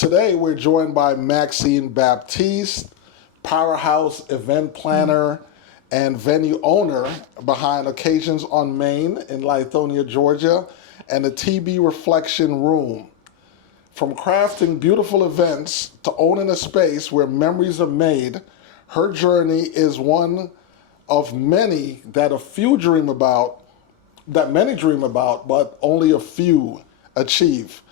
Today we're joined by Maxine Baptiste, powerhouse event planner and venue owner behind Occasions on Main in Lithonia, Georgia, and the TB Reflection Room. From crafting beautiful events to owning a space where memories are made, her journey is one of many that many dream about, but only a few achieve.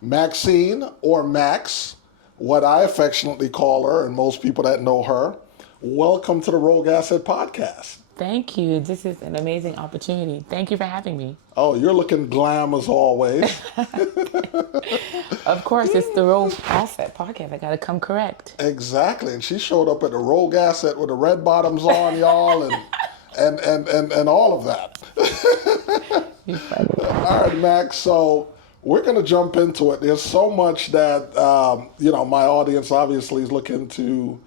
Maxine, or Max, what I affectionately call her, and most people that know her, welcome to the Rogue Asset Podcast. Thank you. This is an amazing opportunity. Thank you for having me. Oh, you're looking glam as always. Of course, it's the Rogue Asset Podcast. I got to come correct. Exactly. And she showed up at the Rogue Asset with the red bottoms on, y'all, and all of that. You're funny. All right, Max. So we're going to jump into it. There's so much that, my audience obviously is looking to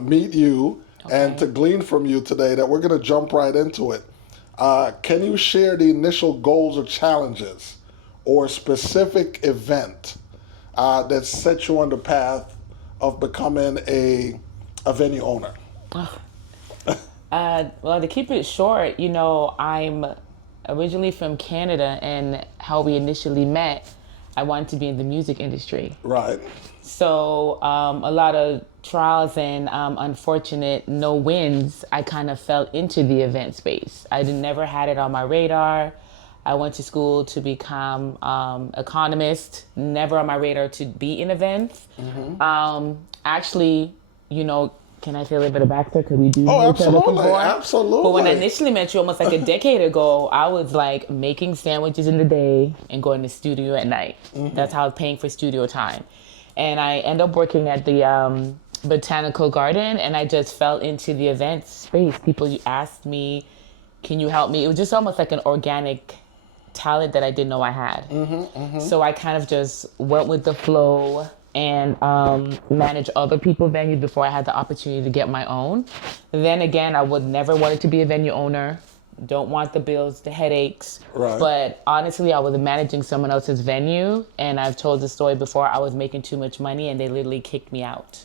meet you and to glean from you today that we're going to jump right into it. Can you share the initial goals or challenges or a specific event that set you on the path of becoming a venue owner? Well, to keep it short, I'm originally from Canada, and how we initially met, I wanted to be in the music industry. Right. So a lot of trials and unfortunate no wins, I kind of fell into the event space. I never had it on my radar. I went to school to become economist, never on my radar to be in events. Mm-hmm. Actually, can I say a little bit of backstory? Could we do? Oh, absolutely. But when I initially met you almost like a decade ago, I was like making sandwiches in the day and going to studio at night. Mm-hmm. That's how I was paying for studio time. And I ended up working at the botanical garden, and I just fell into the event space. People asked me, can you help me? It was just almost like an organic talent that I didn't know I had. Mm-hmm, mm-hmm. So I kind of just went with the flow and manage other people's venues before I had the opportunity to get my own. Then again, I would never wanted to be a venue owner. Don't want the bills, the headaches. Right. But honestly, I was managing someone else's venue, and I've told the story before. I was making too much money, and they literally kicked me out.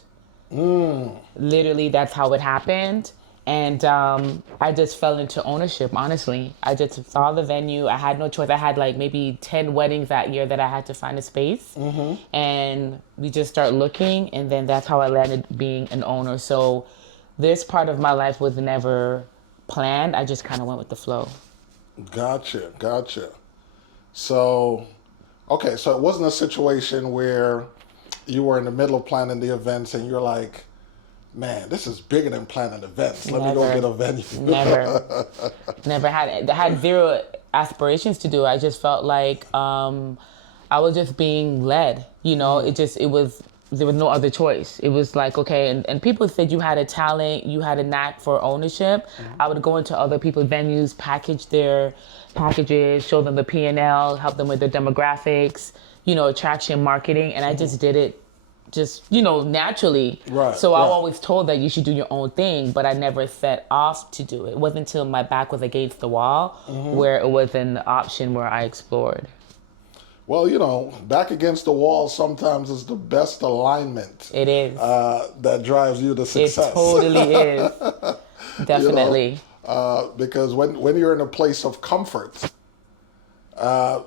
Literally, that's how it happened. And I just fell into ownership, honestly. I just saw the venue. I had no choice. I had like maybe 10 weddings that year that I had to find a space. Mm-hmm. And we just start looking, and then that's how I landed being an owner. So this part of my life was never planned. I just kind of went with the flow. Gotcha. So it wasn't a situation where you were in the middle of planning the events and you're like, man, this is bigger than planning events. Let me go get a venue. Never had it. I had zero aspirations to do it. I just felt like I was just being led. There was no other choice. It was like, okay, and people said you had a talent, you had a knack for ownership. Mm-hmm. I would go into other people's venues, package their packages, show them the P&L, help them with their demographics, attraction marketing, and I just did it naturally. Right. So I was always told that you should do your own thing, but I never set off to do it. It wasn't until my back was against the wall where it was an option where I explored. Well, back against the wall sometimes is the best alignment. It is. That drives you to success. It totally is. Definitely. Because when you're in a place of comfort,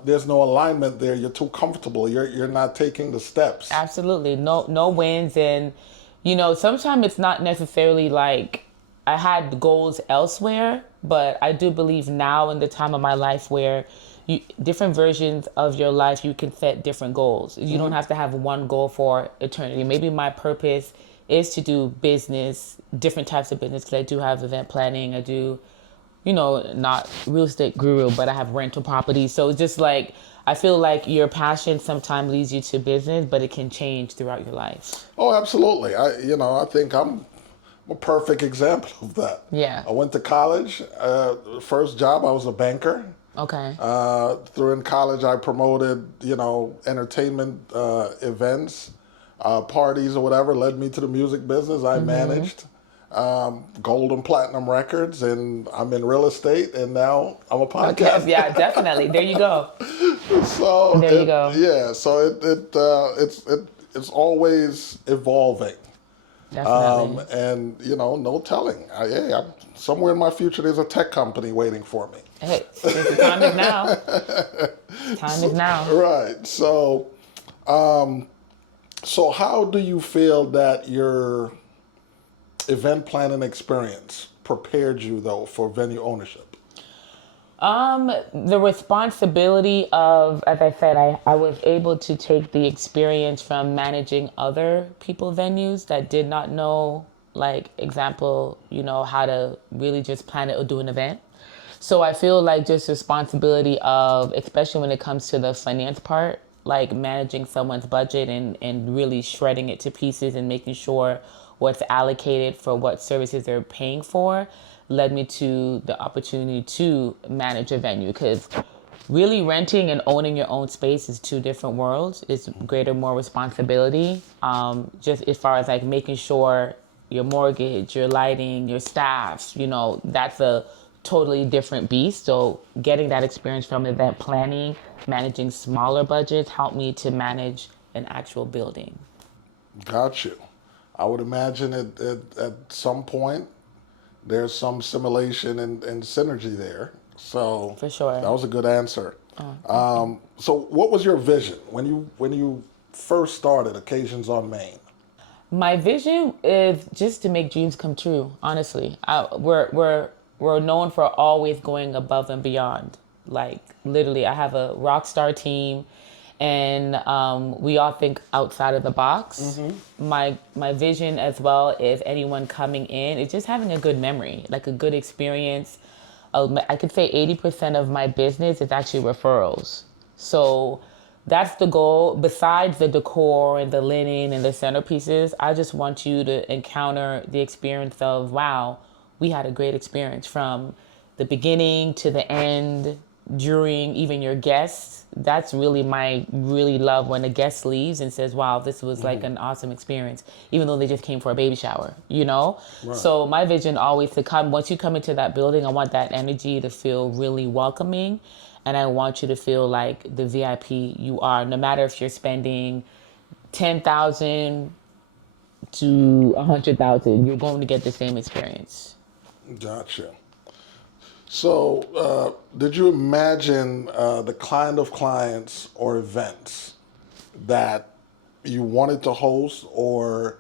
there's no alignment there. You're too comfortable. You're not taking the steps. Absolutely. No wins. And, sometimes it's not necessarily like I had goals elsewhere, but I do believe now in the time of my life where different versions of your life, you can set different goals. You don't have to have one goal for eternity. Maybe my purpose is to do business, different types of business, because I do have event planning. I do, not real estate guru, but I have rental properties. So it's just like, I feel like your passion sometimes leads you to business, but it can change throughout your life. Oh, absolutely. I think I'm a perfect example of that. Yeah. I went to college. First job, I was a banker. Okay. Through in college, I promoted, entertainment events, parties or whatever, led me to the music business. I managed gold and platinum records, and I'm in real estate, and now I'm a podcast. Yes, yeah, definitely. There you go. So There you go. Yeah, so it's always evolving. Definitely. And no telling. I'm, somewhere in my future, there's a tech company waiting for me. Hey, the time is now. Time is now. Right. So how do you feel that your event planning experience prepared you, though, for venue ownership? The responsibility of, as I said, I was able to take the experience from managing other people venues that did not know, like, example, how to really just plan it or do an event. So I feel like just responsibility of, especially when it comes to the finance part, like managing someone's budget and really shredding it to pieces and making sure what's allocated for what services they're paying for, led me to the opportunity to manage a venue. Because really renting and owning your own space is two different worlds. It's greater, more responsibility. Just as far as like making sure your mortgage, your lighting, your staff, that's a totally different beast. So getting that experience from event planning, managing smaller budgets, helped me to manage an actual building. Got you. I would imagine at some point there's some simulation and synergy there. So For sure. that was a good answer. So what was your vision when you first started Occasions on Main? My vision is just to make dreams come true. Honestly, we're known for always going above and beyond. Like literally, I have a rock star team, and we all think outside of the box. Mm-hmm. My vision as well is anyone coming in is just having a good memory, like a good experience. I could say 80% of my business is actually referrals. So that's the goal. Besides the decor and the linen and the centerpieces, I just want you to encounter the experience of, wow, we had a great experience from the beginning to the end, during even your guests. That's really really love when a guest leaves and says, wow, this was like an awesome experience, even though they just came for a baby shower, Right. So my vision always to come, once you come into that building, I want that energy to feel really welcoming. And I want you to feel like the VIP you are, no matter if you're spending 10,000 to 100,000, you're going to get the same experience. Gotcha. So, did you imagine the kind of clients or events that you wanted to host, or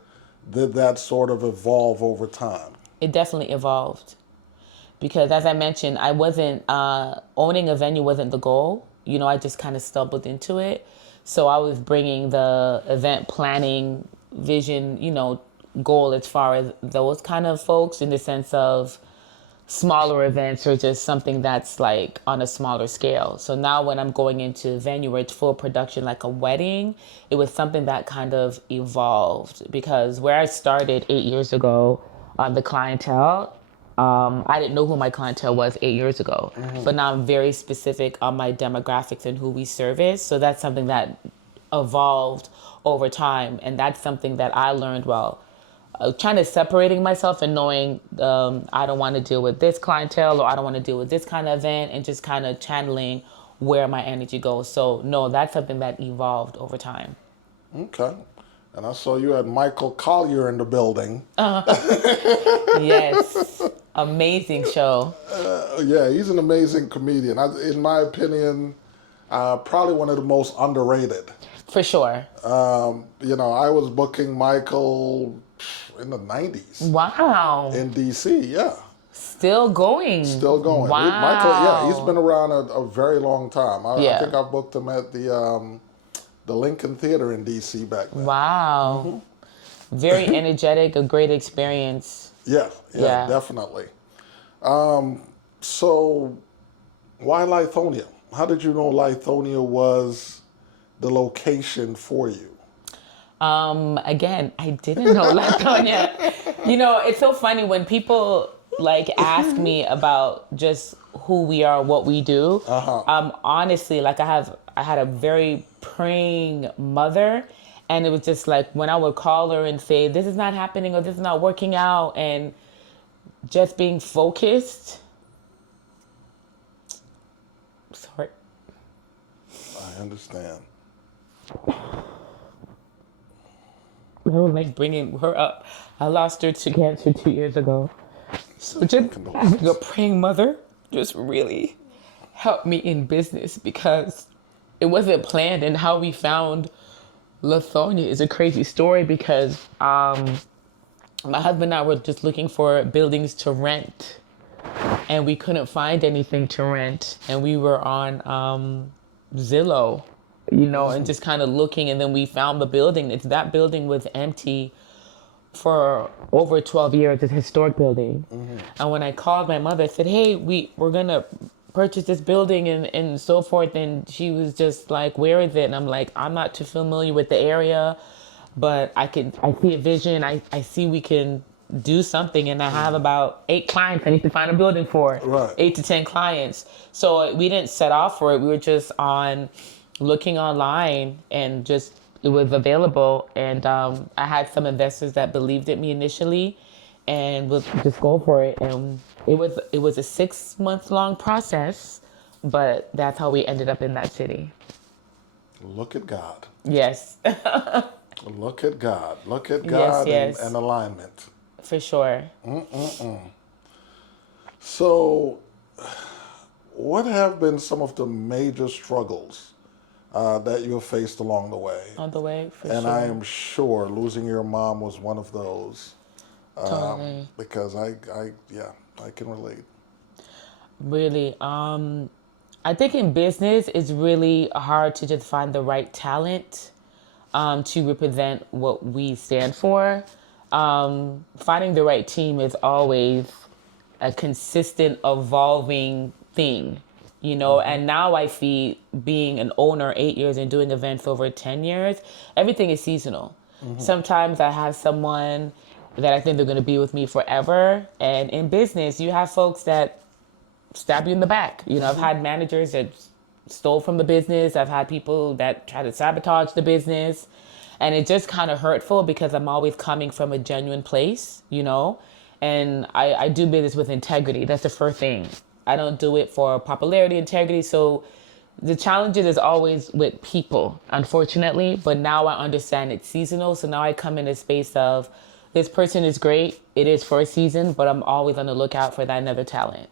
did that sort of evolve over time? It definitely evolved. Because as I mentioned, I wasn't, owning a venue wasn't the goal. I just kind of stumbled into it. So I was bringing the event planning vision, goal as far as those kind of folks, in the sense of smaller events or just something that's like on a smaller scale. So now when I'm going into a venue where it's full production, like a wedding, it was something that kind of evolved, because where I started 8 years ago on the clientele, I didn't know who my clientele was 8 years ago, but now I'm very specific on my demographics and who we service. So that's something that evolved over time. And that's something that I learned trying to separating myself and knowing I don't want to deal with this clientele, or I don't want to deal with this kind of event, and just kind of channeling where my energy goes. So no, that's something that evolved over time. Okay. And I saw you had Michael Collier in the building. Yes. Amazing show. Yeah, he's an amazing comedian. In my opinion, probably one of the most underrated. For sure. I was booking Michael in the 90s. Wow. In D.C., yeah. Still going. Still going. Wow. Michael, he's been around a very long time. I think I booked him at the Lincoln Theater in D.C. back then. Wow. Mm-hmm. Very energetic, a great experience. Yeah, definitely. So, why Lithonia? How did you know Lithonia was the location for you? Again, I didn't know Lithonia. It's so funny when people ask me about just who we are, what we do. Honestly, I had a very praying mother, And it was just like when I would call her and say, this is not happening or this is not working out, and just being focused. Sorry. I understand. I was like bringing her up. I lost her to cancer 2 years ago. So just having a praying mother just really helped me in business, because it wasn't planned. And how we found Lithonia is a crazy story, because my husband and I were just looking for buildings to rent, and we couldn't find anything to rent. And we were on Zillow, and just kind of looking, and then we found the building. That building was empty for over 12 years, it's a historic building. And when I called my mother, I said, hey, we're going to purchase this building and so forth. And she was just like, where is it? And I'm like, I'm not too familiar with the area, but I see a vision. I see we can do something. And I have about 8 clients I need to find a building for. Right. 8 to 10 clients. So we didn't set off for it. We were just looking online, and just it was available. And I had some investors that believed in me initially and would just go for it. And it was a 6-month long process, but that's how we ended up in that city. Look at God. Yes. Look at God. Look at God Yes. And alignment. For sure. So, what have been some of the major struggles that you have faced along the way? On the way, for And sure. I am sure losing your mom was one of those. Totally. Because I can relate. Really. I think in business, it's really hard to just find the right talent to represent what we stand for. Finding the right team is always a consistent, evolving thing, and now I see, being an owner 8 years and doing events over 10 years, everything is seasonal. Sometimes I have someone that I think they're going to be with me forever. And in business, you have folks that stab you in the back. I've had managers that stole from the business. I've had people that try to sabotage the business. And it's just kind of hurtful, because I'm always coming from a genuine place, and I do business with integrity. That's the first thing. I don't do it for popularity, integrity. So the challenges is always with people, unfortunately. But now I understand it's seasonal. So now I come in a space of, this person is great. It is for a season, but I'm always on the lookout for that another talent.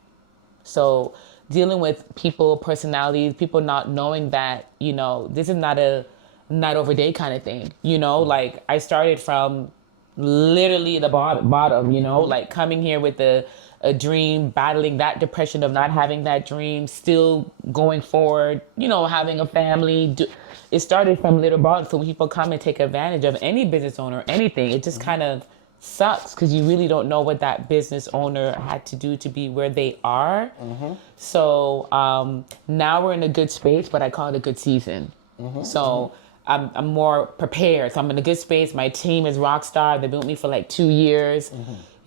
So dealing with people, personalities, people not knowing that, this is not a night over day kind of thing. Like I started from literally the bottom, like coming here with a dream, battling that depression of not having that dream, still going forward, having a family. It started from little bottom. So when people come and take advantage of any business owner, anything, it just kind of sucks, because you really don't know what that business owner had to do to be where they are. So now we're in a good space, but I call it a good season. So I'm more prepared. So I'm in a good space. My team is rock star. They've been with me for like 2 years.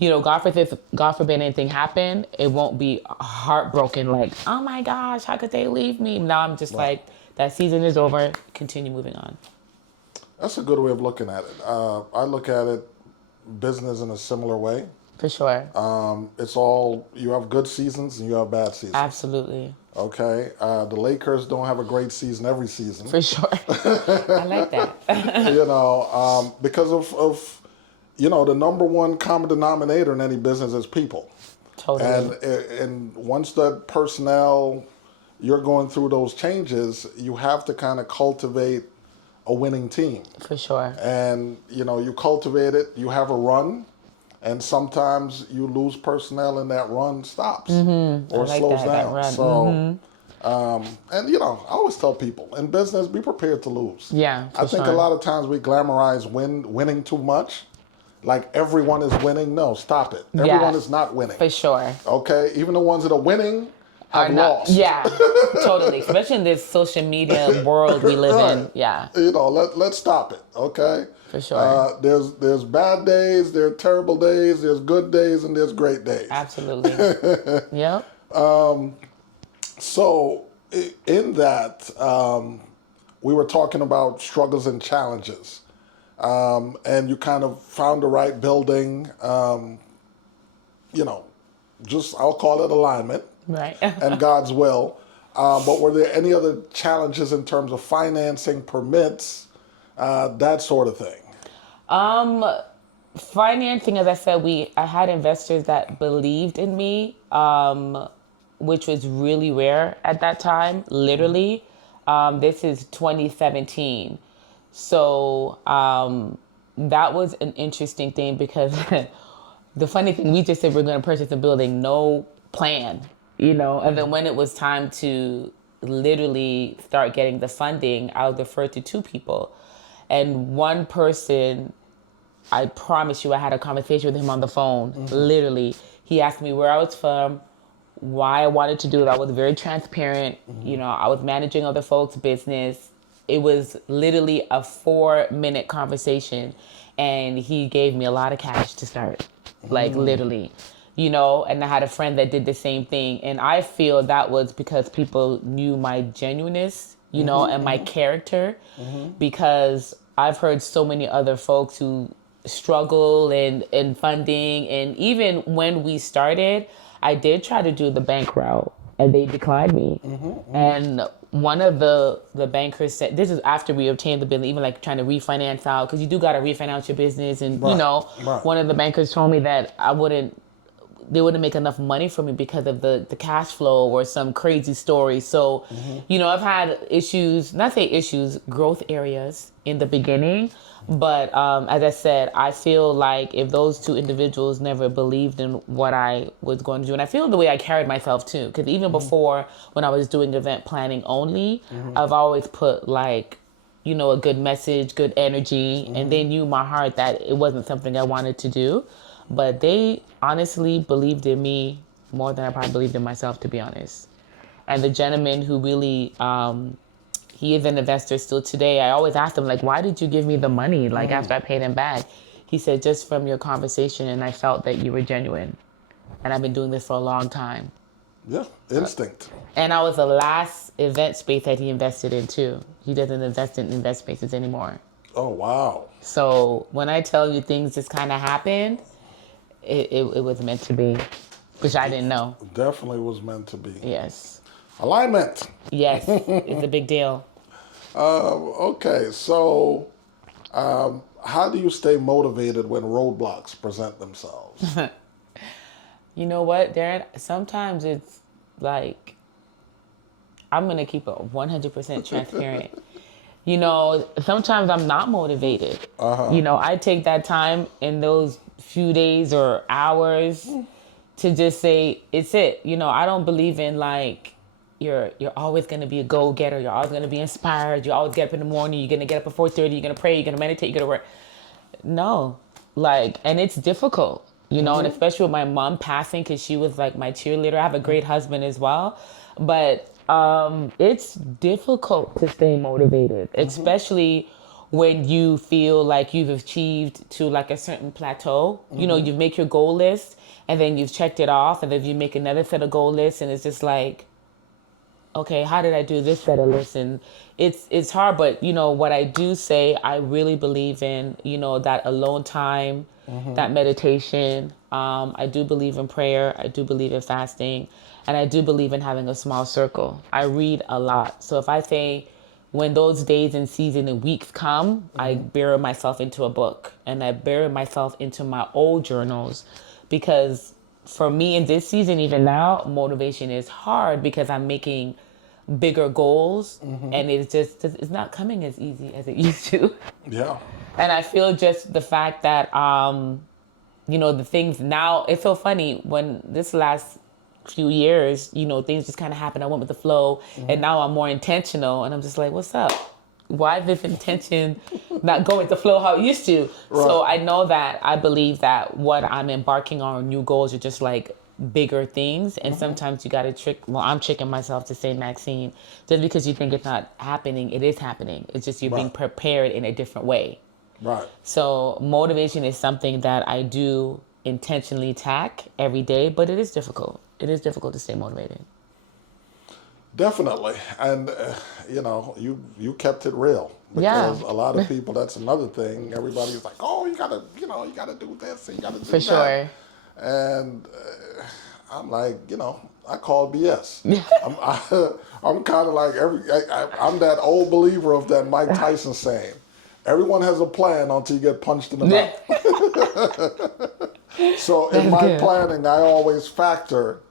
God forbid anything happen, it won't be heartbroken, like, oh my gosh, how could they leave me? Now I'm just like, that season is over, continue moving on. That's a good way of looking at it. I look at it, business, in a similar way. For sure. It's all, you have good seasons and you have bad seasons. Absolutely. Okay. The Lakers don't have a great season every season. For sure. I like that. Because of the number one common denominator in any business is people. Totally. And once that personnel, you're going through those changes, you have to kind of cultivate a winning team. For sure. And, you cultivate it, you have a run, and sometimes you lose personnel and that run stops or slows down. So, and, I always tell people, in business, be prepared to lose. Yeah, I think a lot of times we glamorize winning too much. Like everyone is winning. No, stop it. Everyone is not winning. For sure. Okay? Even the ones that are winning have lost. Yeah, totally. Especially in this social media world we live in. Yeah. Let's stop it. Okay? For sure. There's bad days, there are terrible days, there's good days, and there's great days. Absolutely. Yep. So in that, we were talking about struggles and challenges. and you kind of found the right building, you know, just I'll call it alignment Right. and God's will. But were there any other challenges in terms of financing, permits, that sort of thing? Financing, as I said, I had investors that believed in me, which was really rare at that time, literally. This is 2017. So that was an interesting thing because the funny thing, we just said we're going to purchase a building, no plan, and then when it was time to literally start getting the funding, I was referred to two people. And one person, I promise you, I had a conversation with him on the phone. Literally, he asked me where I was from, why I wanted to do it. I was very transparent. I was managing other folks' business. It was literally a 4-minute conversation, and he gave me a lot of cash to start, like literally, and I had a friend that did the same thing. And I feel that was because people knew my genuineness, and my character, because I've heard so many other folks who struggle in funding. And even when we started, I did try to do the bank route and they declined me. And one of the bankers said, this is after we obtained the building, even like trying to refinance out, because you do got to refinance your business. And, one of the bankers told me that they wouldn't make enough money for me because of the cash flow or some crazy story. So, I've had issues, not say issues, growth areas in the beginning. But as I said, I feel like if those two individuals never believed in what I was going to do, and I feel the way I carried myself too, because even before when I was doing event planning only, I've always put like, a good message, good energy, and they knew my heart that it wasn't something I wanted to do. But they honestly believed in me more than I probably believed in myself, to be honest. And the gentleman who really, he is an investor still today. I always ask him, like, why did you give me the money, like, after I paid him back? He said, just from your conversation, and I felt that you were genuine. And I've been doing this for a long time. Yeah, instinct. And I was the last event space that he invested in, too. He doesn't invest in event spaces anymore. Oh, wow. So when I tell you things just kind of happened, it was meant to be, which I didn't know. Definitely was meant to be. Yes. Alignment. Yes, it's a big deal. Okay, so how do you stay motivated when roadblocks present themselves? You know what, Darren? Sometimes it's like, I'm going to keep it 100% transparent. Sometimes I'm not motivated. I take that time in those few days or hours to just say, it's it. I don't believe in like, you're always going to be a go-getter. You're always going to be inspired. You always get up in the morning. You're going to get up at 4:30. You're going to pray. You're going to meditate. You're going to work. No. And it's difficult, and especially with my mom passing, because she was like my cheerleader. I have a great husband as well. But it's difficult to stay motivated, especially when you feel like you've achieved to like a certain plateau. You make your goal list and then you've checked it off, and then you make another set of goal lists, and it's just like, okay, how did I do this set of lists? And it's hard, but what I do say, I really believe in, that alone time, that meditation. I do believe in prayer. I do believe in fasting, and I do believe in having a small circle. I read a lot. So if I say, when those days and season and weeks come, I bury myself into a book, and I bury myself into my old journals, because for me in this season, even now, motivation is hard because I'm making bigger goals, and it's not coming as easy as it used to. Yeah. And I feel just the fact that, the things now, it's so funny when this last few years, things just kind of happen. I went with the flow, and now I'm more intentional, and I'm just like, what's up? Why is this intention not going with the flow how it used to? Right. So I believe that what I'm embarking on, new goals, are just like bigger things. And sometimes you got to I'm tricking myself to say, Maxine, just because you think it's not happening, it is happening. It's just you're being prepared in a different way. Right. So motivation is something that I do intentionally tack every day, but it is difficult. It is difficult to stay motivated. Definitely. And, you kept it real. Because a lot of people, that's another thing. Everybody's like, oh, you gotta do this and you gotta do For that. sure. And I'm like, I call BS. I'm kind of like I'm that old believer of that Mike Tyson saying, everyone has a plan until you get punched in the mouth. So in my planning, I always factor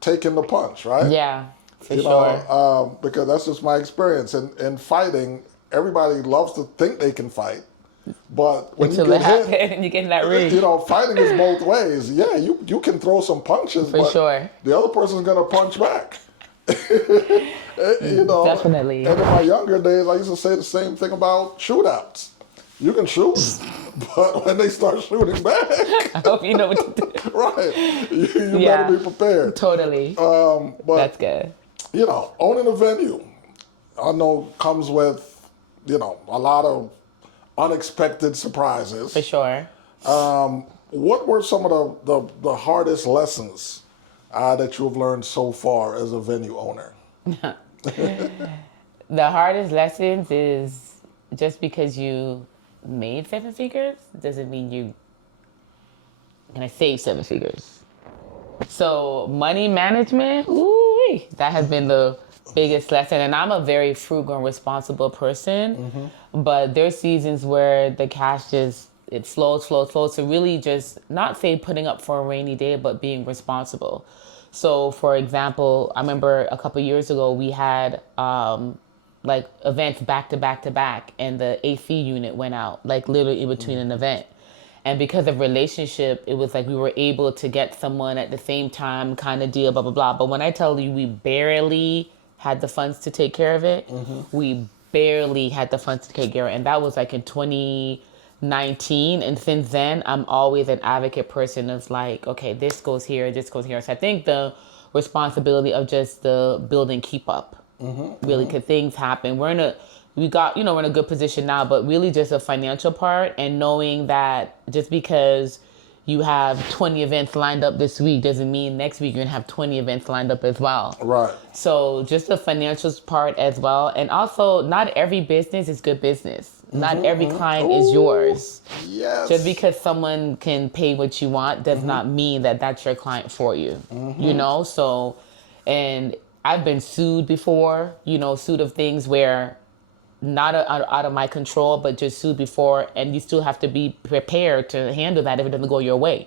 taking the punch, right? Yeah, for sure. Because that's just my experience. In fighting, everybody loves to think they can fight. But when Until you get hit, you get in that ring. Fighting is both ways. Yeah, you can throw some punches, For but sure. the other person's going to punch back. Definitely. And in my younger days, I used to say the same thing about shootouts. You can shoot, but when they start shooting back, I hope you know what to do. right, you better be prepared. Totally. But that's good. Owning a venue, I know comes with, a lot of unexpected surprises. For sure. What were some of the hardest lessons that you've learned so far as a venue owner? The hardest lessons is just because you made 7 figures doesn't mean you're gonna save 7 figures. So money management, that has been the biggest lesson. And I'm a very frugal and responsible person, but there's seasons where the cash it slows. So really just not say putting up for a rainy day, but being responsible. So for example, I remember a couple years ago, we had like events back to back, and the AC unit went out, like literally in between an event. And because of relationship, it was like we were able to get someone at the same time kind of deal, blah, blah, blah. But when I tell you we barely had the funds to take care of it, we barely had the funds to take care of it. And that was like in 2019. And since then, I'm always an advocate person of like, okay, this goes here, this goes here. So I think the responsibility of just the building keep up, really, because things happen. We're in a good position now, but really just a financial part, and knowing that just because you have 20 events lined up this week doesn't mean next week you're going to have 20 events lined up as well. Right. So just the financial part as well. And also, not every business is good business. Not every client is yours. Yes. Just because someone can pay what you want does not mean that that's your client for you. So, and I've been sued before, sued of things where not out of my control, but just sued before, and you still have to be prepared to handle that if it doesn't go your way.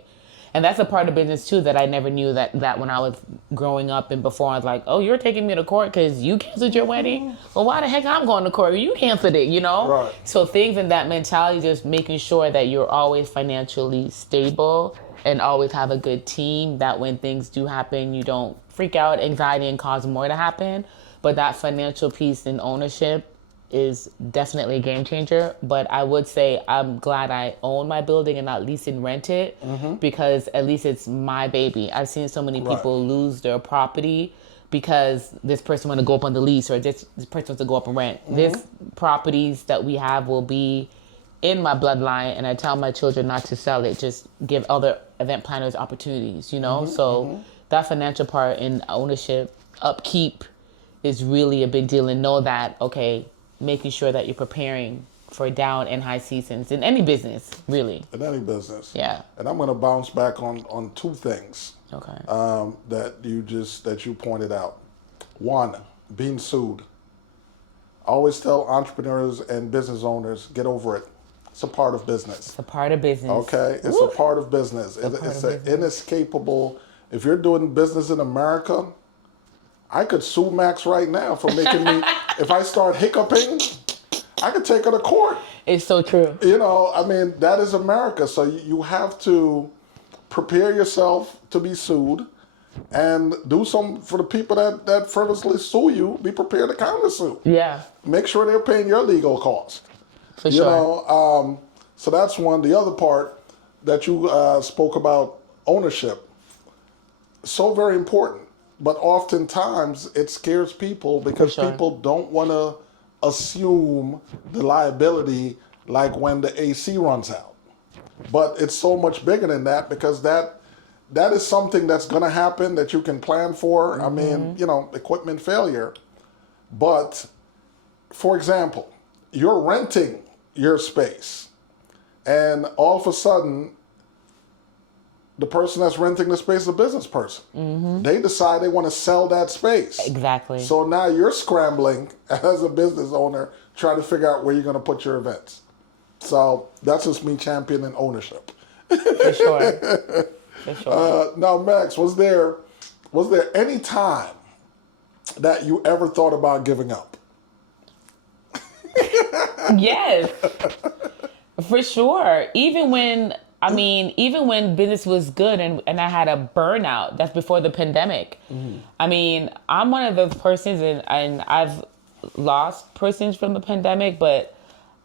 And that's a part of business too that I never knew that when I was growing up and before. I was like, oh, you're taking me to court because you canceled your wedding? Well, why the heck I'm going to court? You canceled it, Right. So things in that mentality, just making sure that you're always financially stable and always have a good team, that when things do happen, you don't freak out, anxiety, and cause more to happen. But that financial piece and ownership is definitely a game changer. But I would say I'm glad I own my building and not lease and rent it, because at least it's my baby. I've seen so many people lose their property because this person want to go up on the lease, or this person wants to go up and rent. This properties that we have will be in my bloodline, and I tell my children not to sell it, just give other event planners opportunities, So that financial part in ownership, upkeep is really a big deal. And know that, okay, making sure that you're preparing for down and high seasons in any business, really. In any business. Yeah. And I'm going to bounce back on two things. Okay. That you pointed out. One, being sued. I always tell entrepreneurs and business owners, get over it. It's a part of business. It's a part of business. Okay? It's a part of business. It's an inescapable. If you're doing business in America, I could sue Max right now for making me, if I start hiccuping, I could take her to court. It's so true. That is America. So you have to prepare yourself to be sued, and do some for the people that frivolously sue you. Be prepared to countersue. Yeah. Make sure they're paying your legal costs. For sure. So that's one. The other part that you spoke about, ownership, so very important. But oftentimes it scares people because people don't want to assume the liability, like when the AC runs out. But it's so much bigger than that, because that is something that's going to happen that you can plan for. Equipment failure. But for example, you're renting your space, and all of a sudden, the person that's renting the space is a business person. Mm-hmm. They decide they want to sell that space. Exactly. So now you're scrambling as a business owner, trying to figure out where you're going to put your events. So that's just me championing ownership. For sure. For sure. Now, Max, was there any time that you ever thought about giving up? Yes, for sure. Even when business was good and I had a burnout, that's before the pandemic. Mm-hmm. I mean, I'm one of those persons, and I've lost persons from the pandemic, but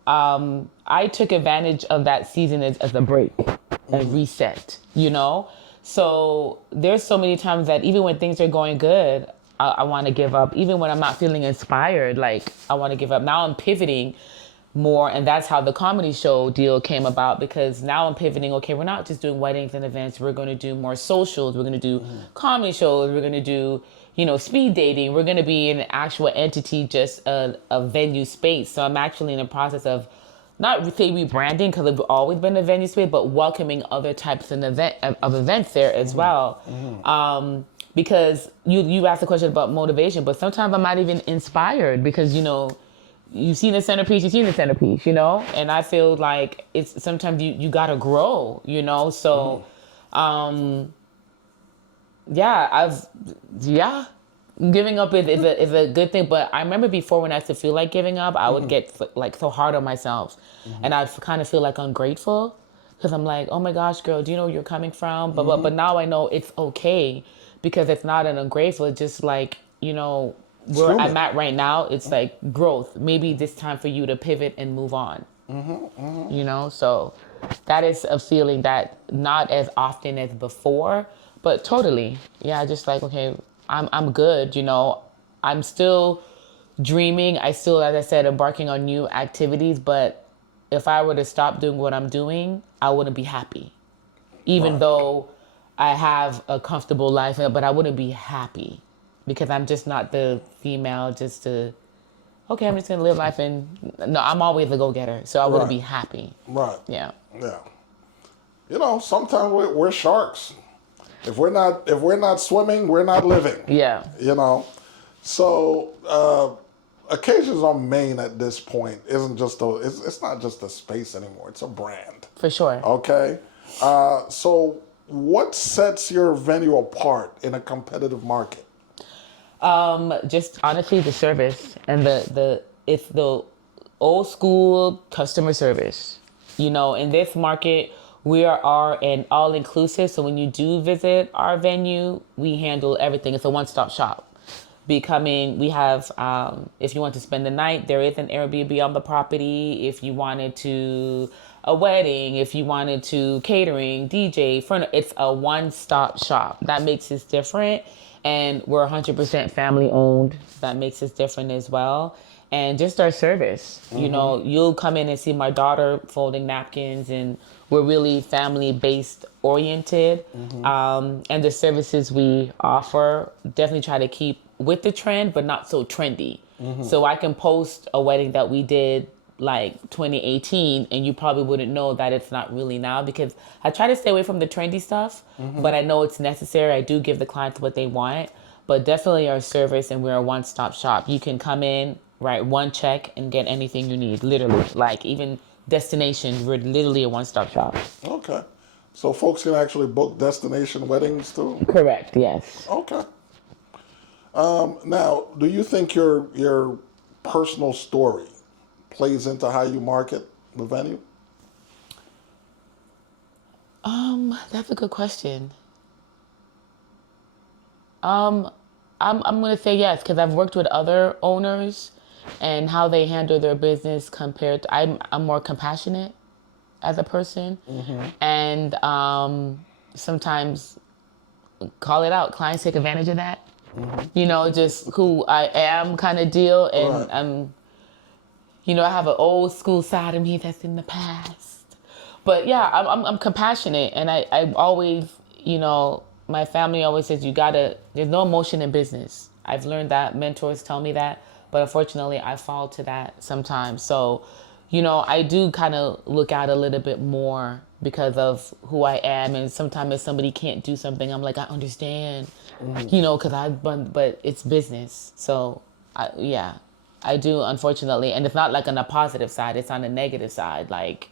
I took advantage of that season as a break, a reset, you know? So there's so many times that even when things are going good, I want to give up. Even when I'm not feeling inspired, like, I want to give up. Now I'm pivoting more, and that's how the comedy show deal came about, because now I'm pivoting. Okay, we're not just doing weddings and events. We're going to do more socials. We're going to do comedy shows. We're going to do, speed dating. We're going to be an actual entity, just a venue space. So I'm actually in the process of not say rebranding, because we've always been a venue space, but welcoming other types of events there as well. Mm-hmm. Because you asked the question about motivation, but sometimes I'm not even inspired, because, you've seen the centerpiece, and I feel like it's sometimes you gotta grow, so giving up is a good thing. But I remember before, when I used to feel like giving up, I would get like so hard on myself, and I'd kind of feel like ungrateful, because I'm like, oh my gosh, girl, do you know where you're coming from? But now I know it's okay, because it's not an ungrateful, it's just like, where I'm at right now, it's like growth. Maybe this time for you to pivot and move on. So that is a feeling that not as often as before, but totally. Yeah, just like, okay, I'm good. I'm still dreaming. I still, as I said, embarking on new activities. But if I were to stop doing what I'm doing, I wouldn't be happy. Even though I have a comfortable life, but I wouldn't be happy. Because I'm just not the female I'm just going to live life, and no, I'm always a go-getter. So I wouldn't be happy. Right. Yeah. Yeah. Sometimes we're sharks. If we're not swimming, we're not living. Yeah. So Occasions on Main at this point isn't just it's not just a space anymore. It's a brand. For sure. Okay. So what sets your venue apart in a competitive market? Just honestly, the service and it's the old school customer service. In this market, we are an all-inclusive. So when you do visit our venue, we handle everything. It's a one-stop shop. We have, if you want to spend the night, there is an Airbnb on the property. If you wanted to a wedding, if you wanted to catering, DJ, it's a one-stop shop. That makes us different. And we're 100% family owned. That makes us different as well. And just our service. You'll come in and see my daughter folding napkins, and we're really family-based oriented. And the services we offer definitely try to keep with the trend, but not so trendy. So I can post a wedding that we did like 2018, and you probably wouldn't know that it's not really now, because I try to stay away from the trendy stuff, but I know it's necessary. I do give the clients what they want, but definitely our service, and we're a one-stop shop. You can come in, write one check, and get anything you need, literally. Like even destination, we're literally a one-stop shop. Okay. So folks can actually book destination weddings too? Correct, yes. Okay. Now, do you think your personal story plays into how you market the venue? That's a good question. I'm gonna say yes, because I've worked with other owners and how they handle their business compared to, I'm more compassionate as a person, and sometimes call it out. Clients take advantage of that. Just who I am kind of deal, and I have an old school side of me that's in the past. But yeah, I'm compassionate, and I always, my family always says there's no emotion in business. I've learned that. Mentors tell me that. but unfortunately I fall to that sometimes. So, you know, I do kind of look out a little bit more because of who I am. And sometimes if somebody can't do something, I'm like, I understand, you know, but it's business. So, yeah, I do, unfortunately. And it's not like on a positive side, it's on the negative side. Like,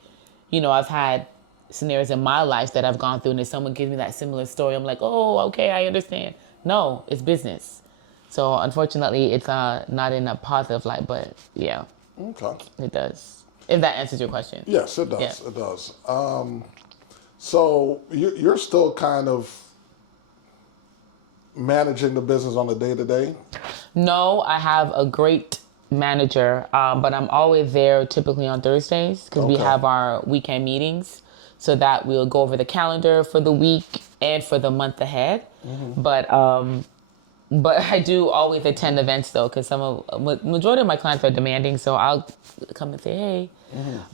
you know, I've had scenarios in my life that I've gone through, and if someone gives me that similar story, I'm like, oh, okay, I understand. No, it's business. So unfortunately, it's not in a positive light, but yeah, Okay. it does. If that answers your question. Yes, it does. Yeah. It does. So you're still kind of managing the business on a day-to-day? No, I have a great manager, but I'm always there typically on Thursdays because we Okay. have our weekend meetings so that we'll go over the calendar for the week and for the month ahead. But I do always attend events though, because majority of my clients are demanding, so I'll come and say, hey.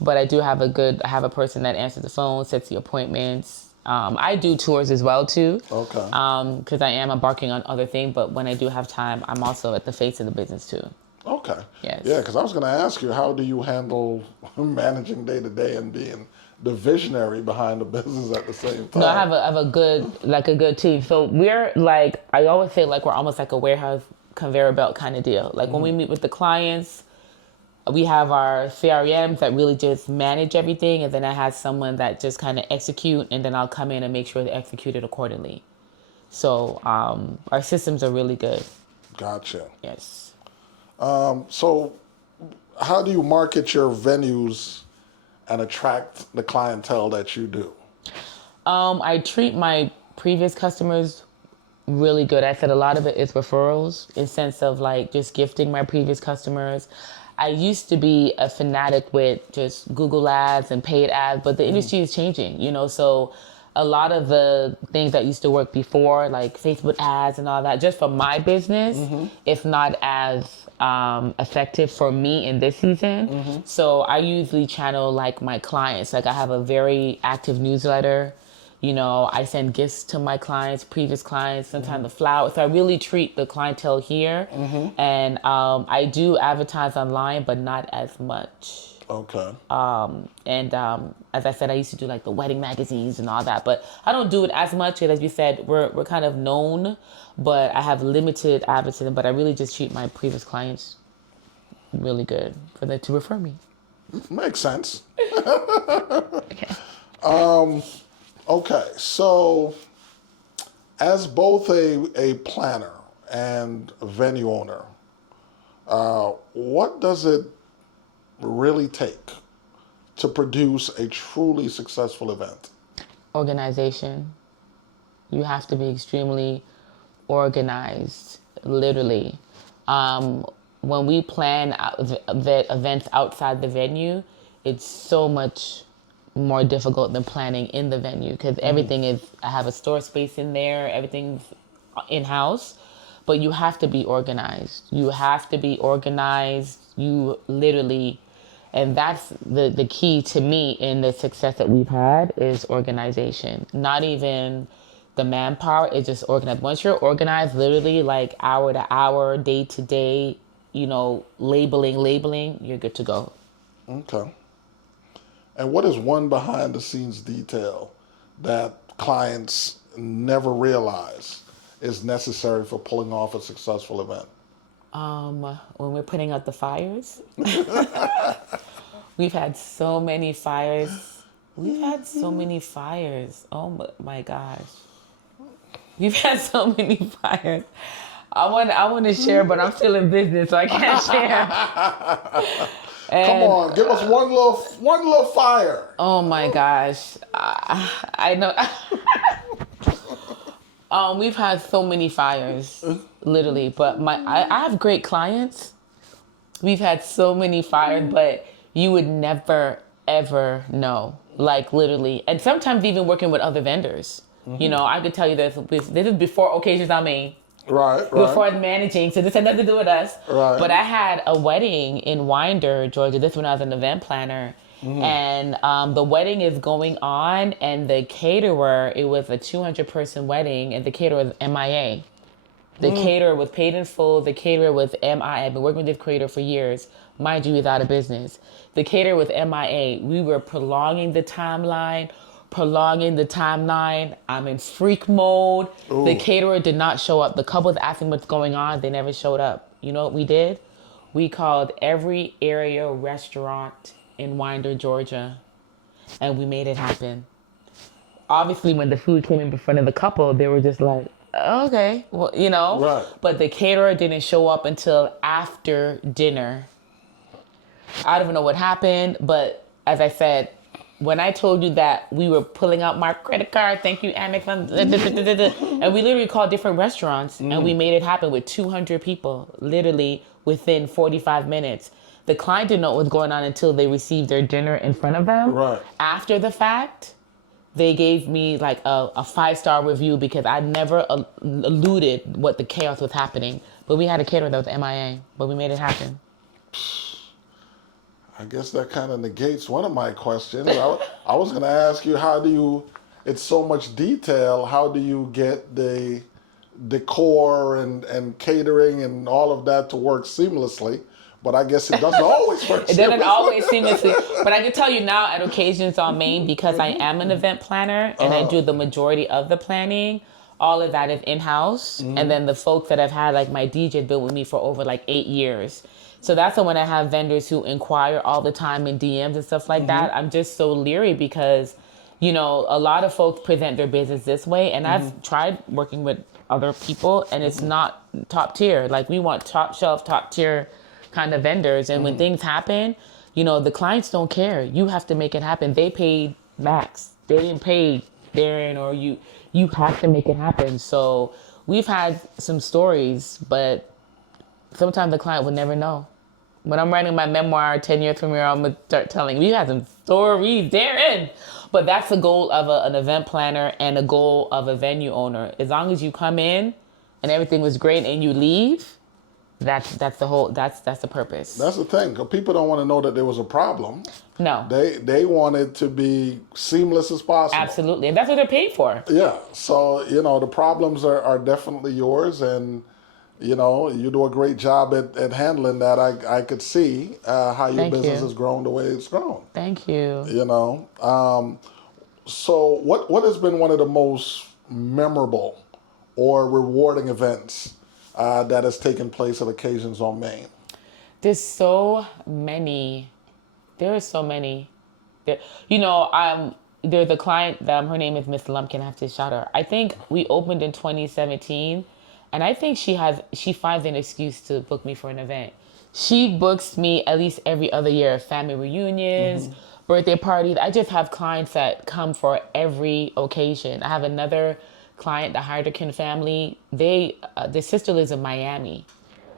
But I do have I have a person that answers the phone, sets the appointments. I do tours as well too. Okay. Because I am embarking on other things, but when I do have time, I'm also at the face of the business too. Okay. Yes. Yeah, because I was going to ask you, how do you handle managing day-to-day and being the visionary behind the business at the same time? No, I have a good team. So we're like, I always say like we're almost like a warehouse conveyor belt kind of deal. Like when we meet with the clients, we have our CRMs that really just manage everything, and then I have someone that just kind of execute, and then I'll come in and make sure they execute it accordingly. So our systems are really good. Gotcha. Yes. So how do you market your venues and attract the clientele that you do? I treat my previous customers really good. I said a lot of it is referrals in sense of like just gifting my previous customers. I used to be a fanatic with just Google ads and paid ads, but the industry is changing, you know, so a lot of the things that used to work before, like Facebook ads and all that, just for my business, it's not as effective for me in this season. So I usually channel like my clients. Like I have a very active newsletter. You know, I send gifts to my clients, previous clients, sometimes the flowers. So I really treat the clientele here. And I do advertise online, but not as much. Okay. As I said, I used to do like the wedding magazines and all that, but I don't do it as much. As you said, we're kind of known, but I have limited advertising. But I really just treat my previous clients really good for them to refer me. Makes sense. Okay. Okay, so as both a planner and a venue owner, what does it really take to produce a truly successful event? Organization. You have to be extremely organized, literally. When we plan events outside the venue, it's so much more difficult than planning in the venue because everything is, I have a store space in there, everything's in-house, but you have to be organized. You have to be organized. You literally, and that's the key to me in the success that we've had is organization. Not even the manpower, it's just organized. Once you're organized, literally like hour to hour, day to day, you know, labeling, you're good to go. Okay. And what is one behind the scenes detail that clients never realize is necessary for pulling off a successful event? When we're putting out the fires, we've had so many fires. Oh my gosh. We've had so many fires. I want to share, but I'm still in business, so I can't share. Come on, give us one little fire. Oh my gosh, I know. We've had so many fires, literally. But I have great clients. We've had so many fires, but you would never ever know, like literally. And sometimes even working with other vendors. You know, I could tell you this is before occasions I made. Right. Before managing, so this had nothing to do with us. Right. But I had a wedding in Winder, Georgia. This when I was an event planner, and the wedding is going on, and the caterer, it was a 200-person wedding, and the caterer was MIA. The caterer was paid in full. The caterer was MIA. I've been working with this caterer for years. Mind you, he's out of business. The caterer was MIA. We were prolonging the timeline. I'm in freak mode. Ooh. The caterer did not show up. The couple was asking what's going on. They never showed up. You know what we did? We called every area restaurant in Winder, Georgia, and we made it happen. Obviously, when the food came in front of the couple, they were just like, okay, well, you know. Right. But the caterer didn't show up until after dinner. I don't even know what happened, but as I said, when I told you that we were pulling out my credit card, thank you, Amex, and we literally called different restaurants, and we made it happen with 200 people, literally within 45 minutes. The client didn't know what was going on until they received their dinner in front of them. Right. After the fact, they gave me like a 5-star review because I never alluded what the chaos was happening. But we had a caterer that was MIA, but we made it happen. I guess that kind of negates one of my questions. I was going to ask you, how do you, it's so much detail, how do you get the decor and catering and all of that to work seamlessly? But I guess it doesn't always work. It doesn't always seamlessly. But I can tell you now at occasions on Maine, because I am an event planner and I do the majority of the planning, all of that is in-house. And then the folks that I've had, like my DJ been with me for over like 8 years. So that's when I have vendors who inquire all the time in DMs and stuff like that. I'm just so leery because, you know, a lot of folks present their business this way. And I've tried working with other people and it's not top tier. Like we want top shelf, top tier kind of vendors. And when things happen, you know, the clients don't care. You have to make it happen. They paid Max. They didn't pay Darren or you. You have to make it happen. So we've had some stories, but sometimes the client would never know. When I'm writing my memoir 10 years from now, I'm going to start telling you had some stories, Darren. But that's the goal of an event planner and a goal of a venue owner. As long as you come in and everything was great and you leave, that's the purpose. That's the thing, because people don't want to know that there was a problem. No. They want it to be seamless as possible. Absolutely. And that's what they're paid for. Yeah. So, you know, the problems are definitely yours, and, you know, you do a great job at handling that. I could see how your Thank business you. has grown the way it's grown. Thank you. You know. So what has been one of the most memorable or rewarding events that has taken place at occasions on Maine? There's so many. There are so many. You know, there's a client, her name is Miss Lumpkin, I have to shout her. I think we opened in 2017, and I think she finds an excuse to book me for an event. She books me at least every other year, family reunions, birthday parties. I just have clients that come for every occasion. I have another client, the Heiderkin family. The sister lives in Miami,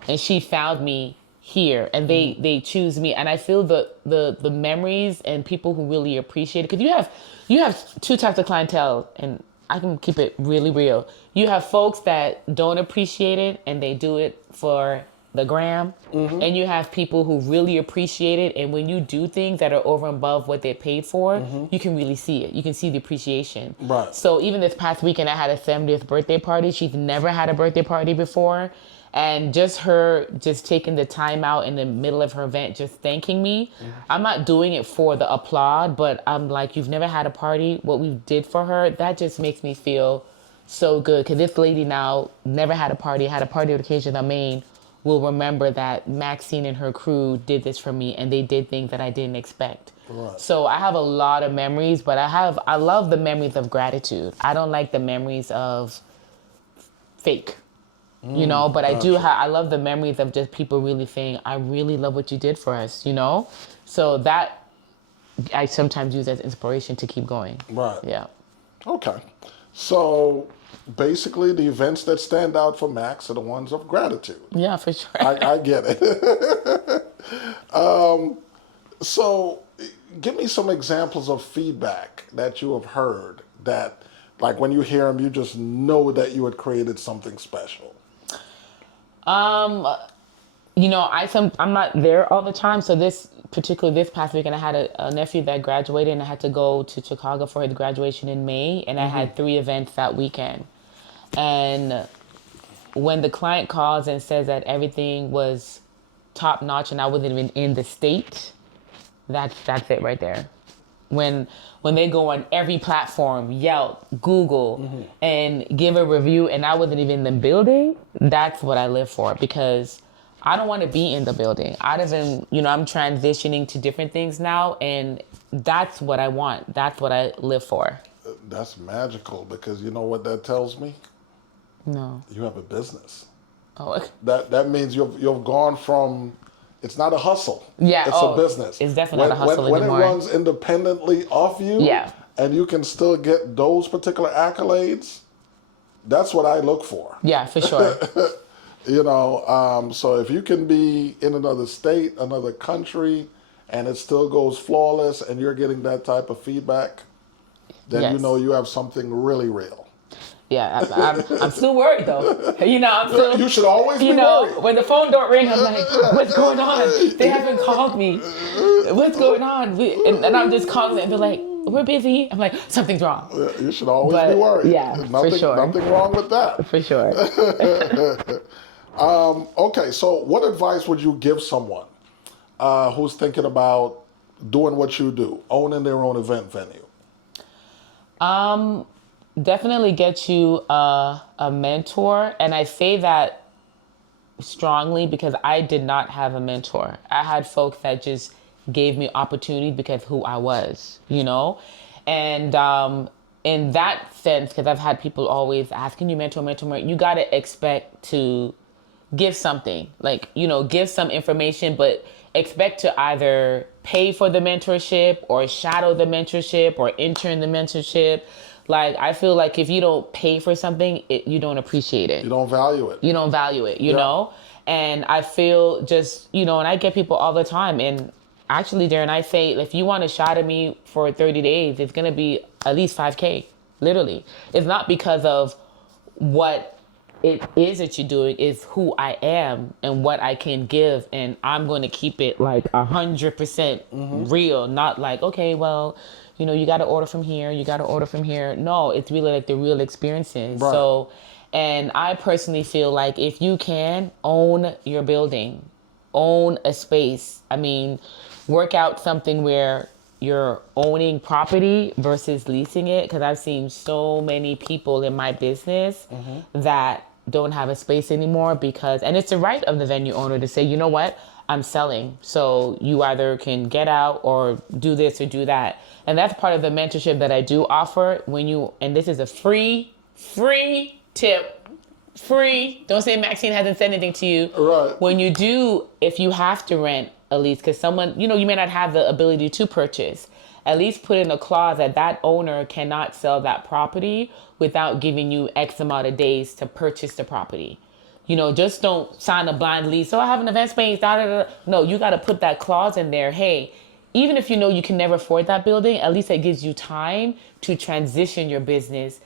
and she found me here, and they choose me, and I feel the memories and people who really appreciate it, because you have two types of clientele, and I can keep it really real. You have folks that don't appreciate it and they do it for the gram, and you have people who really appreciate it, and when you do things that are over and above what they're paid for, you can really see it. You can see the appreciation. Right. So even this past weekend, I had a 70th birthday party. She's never had a birthday party before. And just her taking the time out in the middle of her event, just thanking me. I'm not doing it for the applaud, but I'm like, you've never had a party. What we did for her, that just makes me feel so good. Because this lady now never had a party on occasion on Maine, will remember that Maxine and her crew did this for me, and they did things that I didn't expect. Right. So I have a lot of memories, but I love the memories of gratitude. I don't like the memories of fake. You know, but gotcha. I love the memories of just people really saying, I really love what you did for us, you know? So that I sometimes use as inspiration to keep going. Right. Yeah. Okay. So basically the events that stand out for Max are the ones of gratitude. Yeah, for sure. I get it. So give me some examples of feedback that you have heard that, like, when you hear them, you just know that you had created something special. You know, I'm not there all the time. So this past weekend, I had a nephew that graduated, and I had to go to Chicago for his graduation in May, and I had 3 events that weekend. And when the client calls and says that everything was top notch and I wasn't even in the state, that's it right there. When they go on every platform, Yelp, Google, and give a review and I wasn't even in the building, that's what I live for, because I don't want to be in the building. I'm transitioning to different things now, and that's what I want. That's what I live for. That's magical, because you know what that tells me? No. You have a business. Oh. That means you've gone from, it's not a hustle. Yeah. It's a business. It's definitely not a hustle when anymore. When it runs independently of you, yeah, and you can still get those particular accolades, that's what I look for. Yeah, for sure. So if you can be in another state, another country, and it still goes flawless, and you're getting that type of feedback, then Yes. you know you have something really real. Yeah, I'm still worried though. I'm still. You should always be worried. When the phone don't ring, I'm like, what's going on? They haven't called me. What's going on? And I'm just calling and they're like, we're busy. I'm like, something's wrong. You should always be worried. Yeah, nothing, for sure. Nothing wrong with that. For sure. Okay, so what advice would you give someone who's thinking about doing what you do, owning their own event venue? Definitely get you a mentor. And I say that strongly because I did not have a mentor. I had folks that just gave me opportunity because who I was, And in that sense, because I've had people always ask, can you mentor? You got to expect to give something, give some information, but expect to either pay for the mentorship or shadow the mentorship or intern the mentorship. I feel like if you don't pay for something, you don't appreciate it. You don't value it. You don't value it, you know? And I feel just, and I get people all the time. And actually, Darren, I say, if you want to shadow me for 30 days, it's going to be at least $5,000, literally. It's not because of what it is that you're doing, is who I am and what I can give. And I'm going to keep it 100% real, not okay, well, you got to order from here. You got to order from here. No, it's really the real experiences. Right. So, and I personally feel like if you can own your building, own a space, work out something where you're owning property versus leasing it. Because I've seen so many people in my business that don't have a space anymore and it's the right of the venue owner to say, you know what, I'm selling. So you either can get out or do this or do that. And that's part of the mentorship that I do offer and this is a free tip, free. Don't say Maxine hasn't said anything to you. Right. When you do, if you have to rent a lease, because someone, you may not have the ability to purchase, at least put in a clause that owner cannot sell that property without giving you X amount of days to purchase the property. Just don't sign a blind lease. So I have an event space. No, you got to put that clause in there. Hey, even if you can never afford that building, at least it gives you time to transition your business.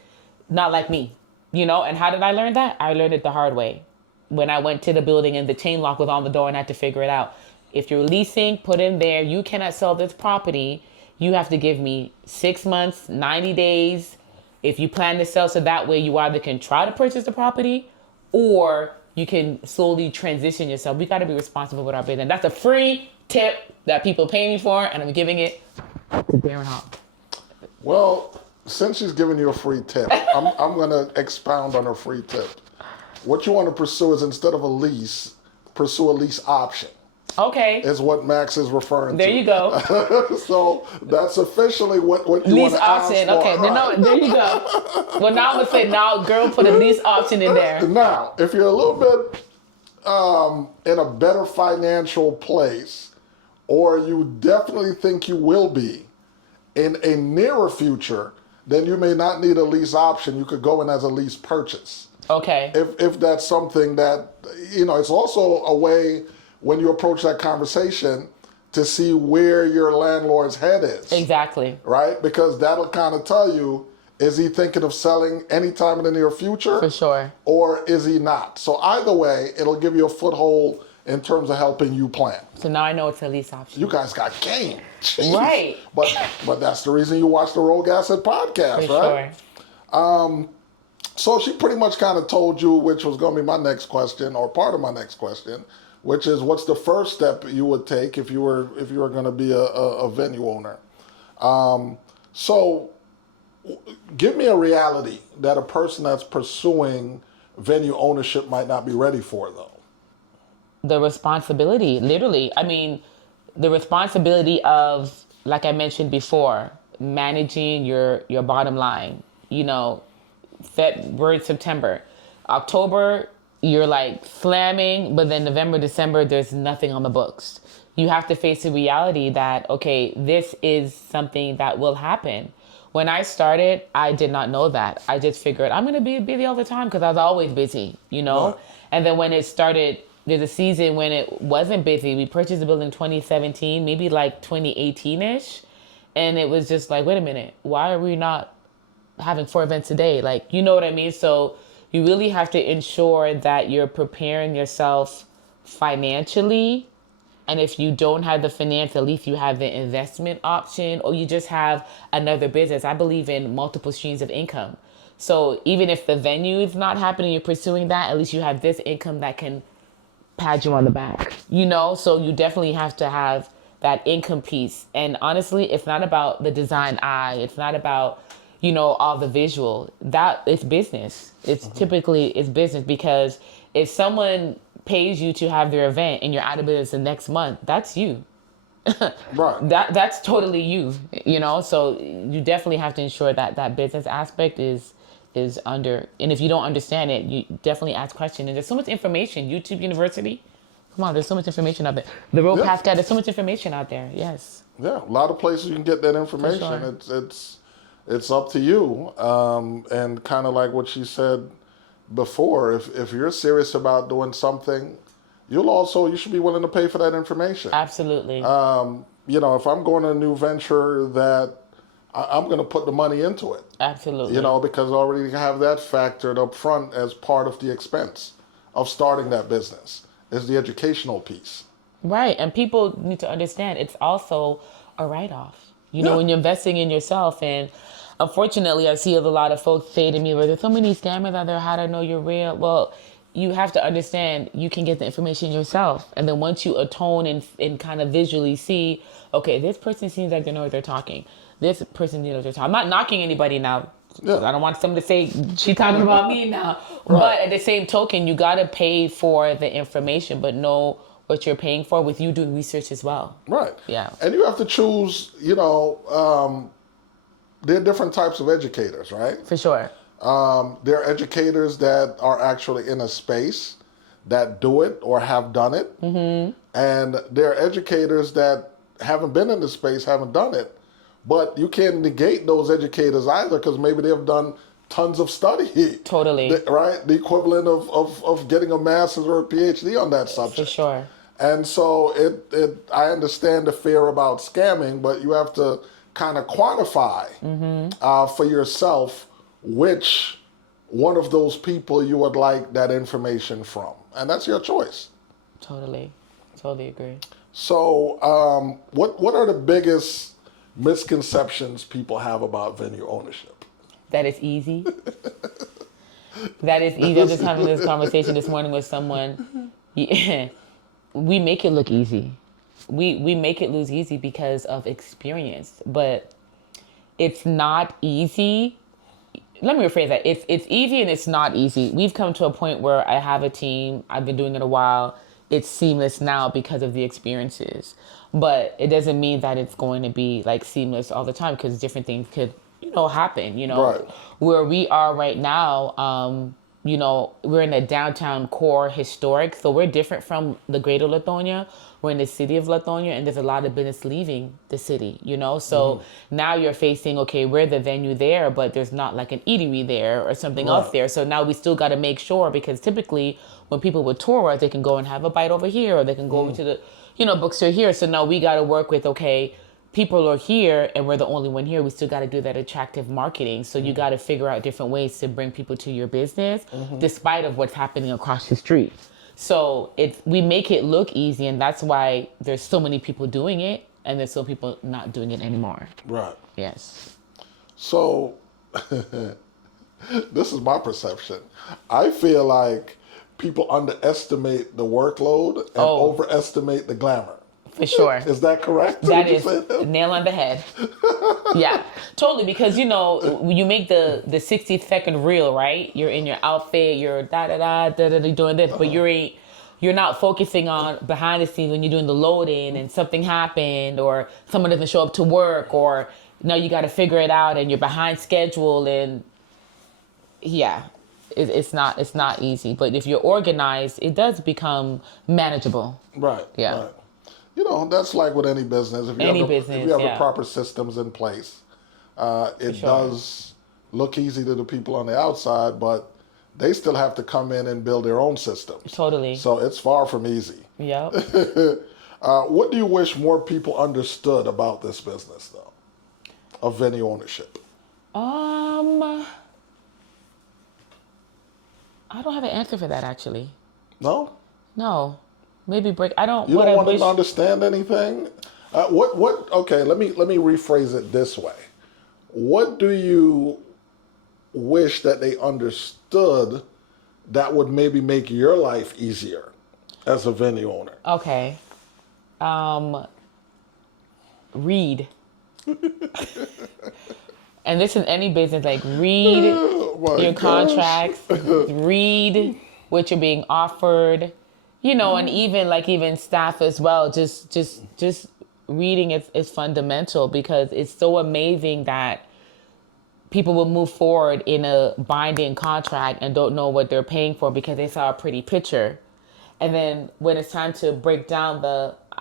Not like me, And how did I learn that? I learned it the hard way. When I went to the building and the chain lock was on the door and I had to figure it out. If you're leasing, put in there, you cannot sell this property. You have to give me 6 months, 90 days. If you plan to sell, so that way you either can try to purchase the property or you can slowly transition yourself. We got to be responsible with our business. That's a free tip that people pay me for, and I'm giving it to Darren Hall. Well, since she's giving you a free tip, I'm going to expound on her free tip. What you want to pursue is, instead of a lease, pursue a lease option. Okay. Is what Max is referring to. There you go. So that's officially what you lease want to option. ask for. Okay, right. There you go. Well, now I'm going to say, girl, put a lease option in there. Now, if you're a little bit in a better financial place, or you definitely think you will be in a nearer future, then you may not need a lease option. You could go in as a lease purchase. Okay. If that's something that, it's also a way when you approach that conversation to see where your landlord's head is. Exactly. Right? Because that'll kind of tell you, is he thinking of selling anytime in the near future? For sure. Or is he not? So either way, it'll give you a foothold in terms of helping you plan. So now I know it's a lease option. You guys got game. Jeez. Right. But that's the reason you watch the Rogue Asset podcast, For right? Sure. So she pretty much kind of told you, which was going to be my next question, or part of my next question, which is, what's the first step you would take if you were going to be a venue owner? So give me a reality that a person that's pursuing venue ownership might not be ready for, though. The responsibility, literally. I mean, the responsibility of, like I mentioned before, managing your bottom line. You know, we're in September. October, you're like slamming, but then November, December, there's nothing on the books. You have to face the reality that, okay, this is something that will happen. When I started, I did not know that. I just figured I'm going to be busy all the time because I was always busy, you know? Right. And then when it started, there's a season when it wasn't busy. We purchased the building in 2017, maybe like 2018-ish. And it was just like, wait a minute, why are we not having 4 events a day? Like, you know what I mean? So you really have to ensure that you're preparing yourself financially. And if you don't have the finance, at least you have the investment option, or you just have another business. I believe in multiple streams of income. So even if the venue is not happening, you're pursuing that, at least you have this income that can pat you on the back, you know? So you definitely have to have that income piece. And honestly, it's not about the design eye. It's not about, you know, all the visual. That it's business. It's typically it's business, because if someone pays you to have their event and you're out of business the next month, that's you. Right. That's totally you, you know? So you definitely have to ensure that that business aspect is under, and if you don't understand it, you definitely ask questions. And there's so much information. YouTube University, come on, there's so much information out there. The Road Path Guide, there's so much information out there. Yes. Yeah, a lot of places you can get that information. Sure. It's up to you. And kind of like what she said before, if you're serious about doing something, you should be willing to pay for that information. Absolutely. You know, if I'm going to a new venture, that I'm going to put the money into it. Absolutely. You know, because I already have that factored up front as part of the expense of starting that business, is the educational piece. Right. And people need to understand it's also a write-off. You know, when you're investing in yourself. And unfortunately, I see a lot of folks say to me, well, there's so many scammers out there, how do I know you're real? Well, you have to understand you can get the information yourself. And then once you atone and kind of visually see, okay, this person seems like they know what they're talking. This person knows what they're talking. I'm not knocking anybody now. Yeah. I don't want someone to say she's talking about me now. Right. But at the same token, you got to pay for the information, but know what you're paying for with you doing research as well. Right. Yeah. And you have to choose, you know, there are different types of educators, right? For sure. There are educators that are actually in a space that do it or have done it. Mm-hmm. And there are educators that haven't been in the space, haven't done it. But you can't negate those educators either, because maybe they've done tons of study. Totally. Right? The equivalent of getting a master's or a PhD on that subject. For sure. And so I understand the fear about scamming, but you have to kind of quantify for yourself which one of those people you would like that information from. And that's your choice. Totally agree. So what are the biggest misconceptions people have about venue ownership? That it's easy. That is easy. I was just having this conversation this morning with someone. Yeah, we make it look easy. We make it look easy because of experience, but it's not easy. Let me rephrase that. It's easy and it's not easy. We've come to a point where I have a team. I've been doing it a while. It's seamless now because of the experiences. But it doesn't mean that it's going to be like seamless all the time, because different things could, you know, happen, you know. Right. Where we are right now, you know, we're in a downtown core historic, so we're different from the greater Lithonia. We're in the city of Lithonia, and there's a lot of business leaving the city, you know? So now you're facing, okay, we're the venue there, but there's not like an eatery there or something else there. So now we still got to make sure, because typically when people would tour us, they can go and have a bite over here, or they can go over to the, you know, bookstore here. So now we got to work with, okay, people are here and we're the only one here. We still got to do that attractive marketing. So you got to figure out different ways to bring people to your business, despite of what's happening across the street. So we make it look easy, and that's why there's so many people doing it, and there's so people not doing it anymore. Right. Yes. So This is my perception. I feel like people underestimate the workload and overestimate the glamour. For sure. Is that correct? That is nail on the head. Yeah, totally. Because, you know, when you make the 60-second reel, right? You're in your outfit, you're doing this, but you're not focusing on behind the scenes when you're doing the loading and something happened or someone doesn't show up to work or now you got to figure it out and you're behind schedule and yeah, it's not easy. But if you're organized, it does become manageable. Right. Yeah. Right. You know, that's like with any business. If you have the proper systems in place, it does look easy to the people on the outside, but they still have to come in and build their own systems. Totally. So it's far from easy. Yeah. What do you wish more people understood about this business, though, of venue ownership? I don't have an answer for that, actually. No? No. Maybe break. I don't. You don't want them to understand anything. What? Okay, let me rephrase it this way. What do you wish that they understood that would maybe make your life easier as a venue owner? Okay. Read. And this is any business. Like read your contracts. Read what you're being offered. You know, and even staff as well, just reading is fundamental because it's so amazing that people will move forward in a binding contract and don't know what they're paying for because they saw a pretty picture. And then when it's time to break down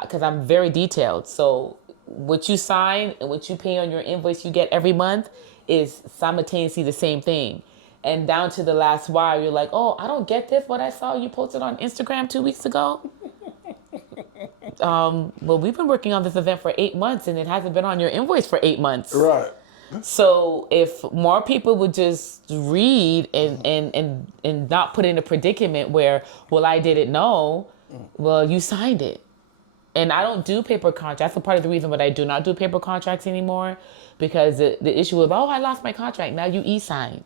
because I'm very detailed. So what you sign and what you pay on your invoice you get every month is simultaneously the same thing. And down to the last wire, you're like, oh, I don't get this. What I saw you posted on Instagram 2 weeks ago. Well, we've been working on this event for 8 months and it hasn't been on your invoice for 8 months. Right. So if more people would just read and not put in a predicament where, well, I didn't know, well, you signed it. And I don't do paper contracts. That's a part of the reason why I do not do paper contracts anymore because the issue was, oh, I lost my contract. Now you e-sign.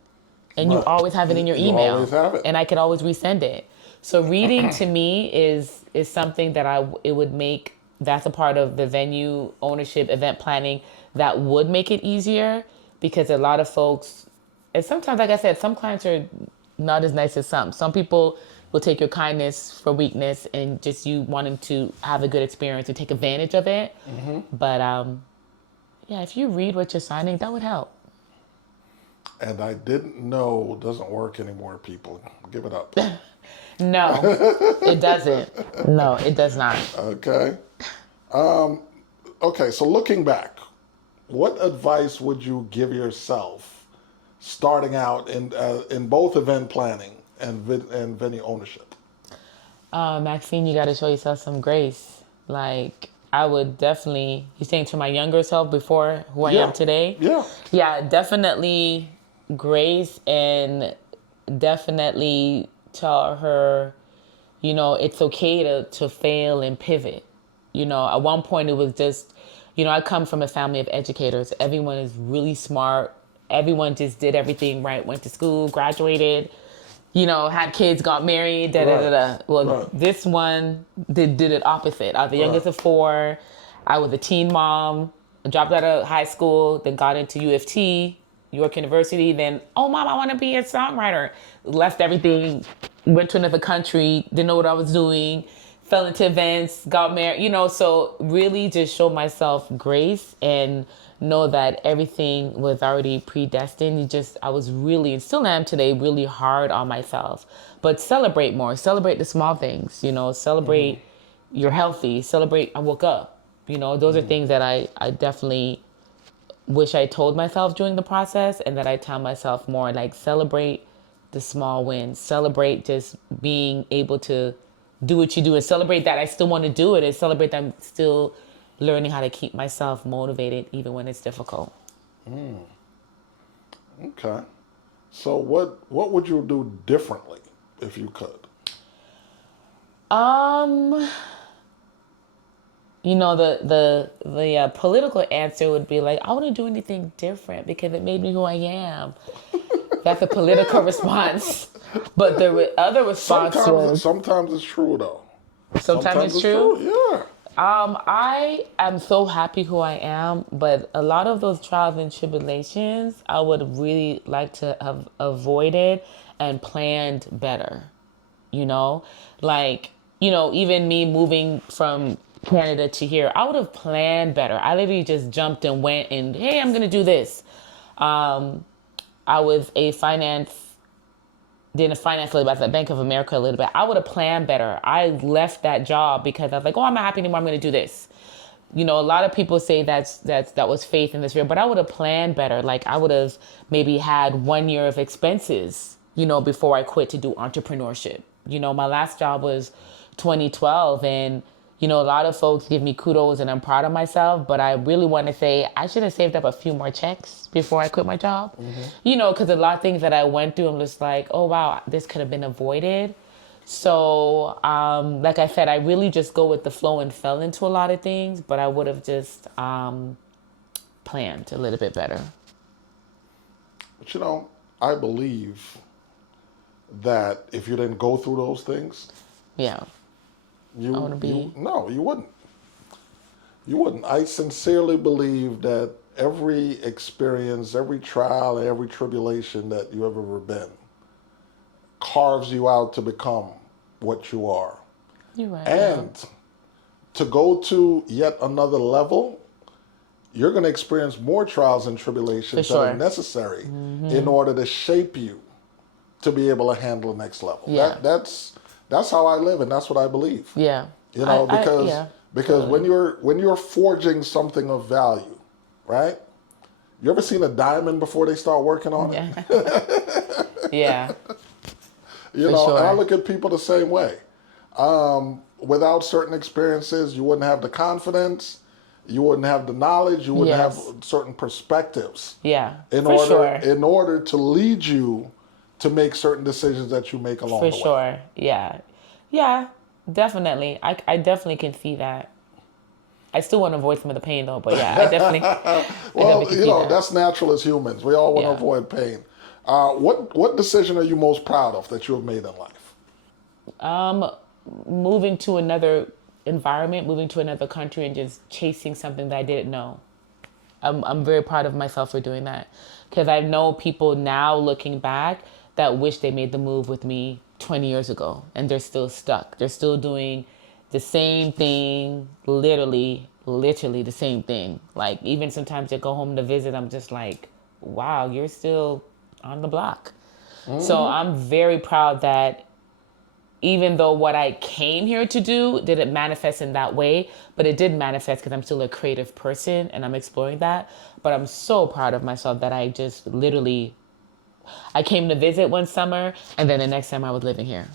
And you always have it in your email. You always have it. And I could always resend it. So reading to me is something that it would make, that's a part of the venue ownership, event planning that would make it easier because a lot of folks, and sometimes, like I said, some clients are not as nice as some. Some people will take your kindness for weakness and just you wanting to have a good experience and take advantage of it. Mm-hmm. But yeah, if you read what you're signing, that would help. And I didn't know doesn't work anymore, people. Give it up. No, it doesn't. No, it does not. Okay. Okay, so looking back, what advice would you give yourself starting out in both event planning and venue ownership? Maxine, you got to show yourself some grace. Like, I would definitely, you saying to my younger self before who I am today? Yeah. Yeah, definitely grace and definitely tell her, you know, it's okay to fail and pivot. You know, at one point it was just, you know, I come from a family of educators. Everyone is really smart. Everyone just did everything right, went to school, graduated, you know, had kids, got married, Well, this one did it opposite. I was the youngest of 4. I was a teen mom, dropped out of high school, then got into U of T, York University, then, oh, Mom, I want to be a songwriter. Left everything, went to another country, didn't know what I was doing, fell into events, got married, you know, so really just show myself grace and know that everything was already predestined. I was really, and still am today, really hard on myself. But celebrate more, celebrate the small things, you know, celebrate you're healthy, celebrate I woke up. You know, those are things that I definitely wish I told myself during the process and that I tell myself more, like celebrate the small wins, celebrate just being able to do what you do and celebrate that I still want to do it and celebrate that I'm still learning how to keep myself motivated even when it's difficult. Okay. So what would you do differently if you could? You know, the political answer would be like, I wouldn't do anything different because it made me who I am. That's a political response. But the other response was... Sometimes it's true, though. Sometimes it's true? Yeah. I am so happy who I am, but a lot of those trials and tribulations, I would really like to have avoided and planned better. You know, like, you know, even me moving from Canada to here, I would have planned better. I literally just jumped and went and, hey, I'm going to do this. I was did a finance little bit at Bank of America a little bit. I would have planned better. I left that job because I was like, oh, I'm not happy anymore. I'm going to do this. You know, a lot of people say that was faith in this field, but I would have planned better. Like I would have maybe had 1 year of expenses, you know, before I quit to do entrepreneurship. You know, my last job was 2012, and you know, a lot of folks give me kudos and I'm proud of myself, but I really want to say I should have saved up a few more checks before I quit my job. Mm-hmm. You know, because a lot of things that I went through, I'm just like, oh, wow, this could have been avoided. So, like I said, I really just go with the flow and fell into a lot of things, but I would have just planned a little bit better. But, you know, I believe that if you didn't go through those things... Yeah. You wouldn't. You wouldn't. I sincerely believe that every experience, every trial, and every tribulation that you have ever been carves you out to become what you are. You're right. And to go to yet another level, you're going to experience more trials and tribulations that are necessary in order to shape you to be able to handle the next level. Yeah. That's how I live, and that's what I believe. Yeah. You know, because when you're forging something of value, right? You ever seen a diamond before they start working on it? Yeah. You know, and I look at people the same way. Without certain experiences, you wouldn't have the confidence, you wouldn't have the knowledge, you wouldn't have certain perspectives. Yeah. In order to lead you to make certain decisions that you make along the way. For sure. Yeah. Yeah, definitely. I definitely can see that. I still want to avoid some of the pain though, but yeah, I definitely. Well, you know, that's natural as humans. We all want to avoid pain. What decision are you most proud of that you have made in life? Moving to another environment, moving to another country, and just chasing something that I didn't know. I'm very proud of myself for doing that, because I know people now looking back that wish they made the move with me 20 years ago, and they're still stuck. They're still doing the same thing, literally the same thing. Like, even sometimes I go home to visit, I'm just like, wow, you're still on the block. Mm-hmm. So I'm very proud that even though what I came here to do didn't manifest in that way, but it did manifest because I'm still a creative person and I'm exploring that. But I'm so proud of myself that I just literally, I came to visit one summer and then the next time I was living here.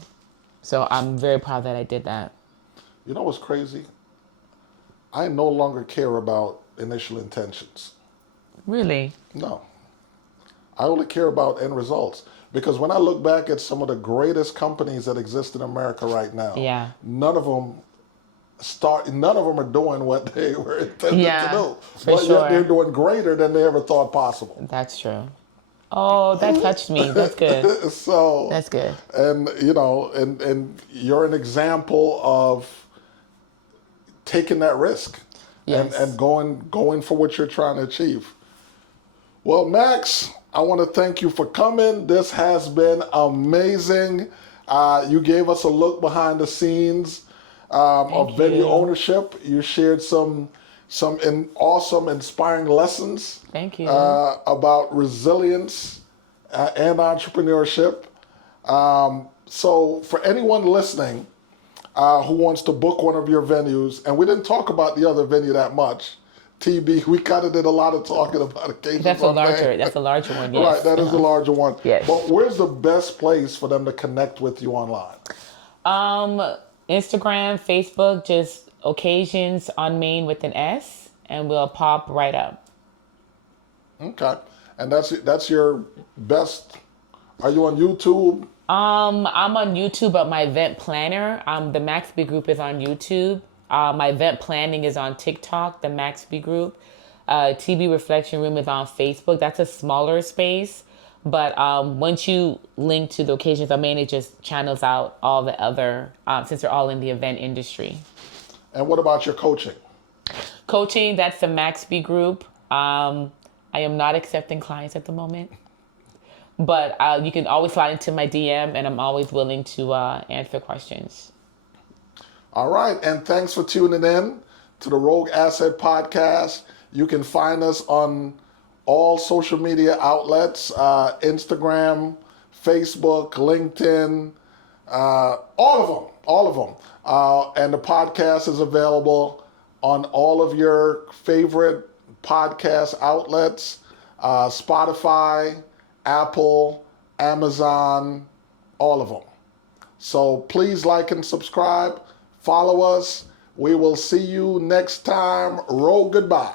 So I'm very proud that I did that. You know what's crazy? I no longer care about initial intentions. Really? No. I only care about end results. Because when I look back at some of the greatest companies that exist in America right now, none of them are doing what they were intended to do. But yet they're doing greater than they ever thought possible. That's true. Oh, that touched me. That's good. So that's good. And you know, and you're an example of taking that risk and going for what you're trying to achieve. Well, Max, I want to thank you for coming. This has been amazing. You gave us a look behind the scenes of venue ownership. You shared some awesome, inspiring lessons. Thank you. About resilience and entrepreneurship. So for anyone listening who wants to book one of your venues, and we didn't talk about the other venue that much, TB, we kind of did a lot of talking about occasions. That's a larger one, yes. Right, that is the larger one. Yes. But where's the best place for them to connect with you online? Instagram, Facebook, just Occasions on Main with an S, and we'll pop right up. Okay. And that's your best. Are you on YouTube? I'm on YouTube, but my event planner, the Maxby group is on YouTube. My event planning is on TikTok, the Maxby group. TB Reflection Room is on Facebook. That's a smaller space, But once you link to the occasions, I mean, it just channels out all the other, since they're all in the event industry. And what about your coaching? Coaching, that's the Maxby group. I am not accepting clients at the moment, but you can always slide into my DM, and I'm always willing to answer questions. All right, and thanks for tuning in to the Rogue Asset Podcast. You can find us on all social media outlets, Instagram, Facebook, LinkedIn, all of them. And the podcast is available on all of your favorite podcast outlets, Spotify, Apple, Amazon, all of them. So please like and subscribe, follow us. We will see you next time. Roll goodbye.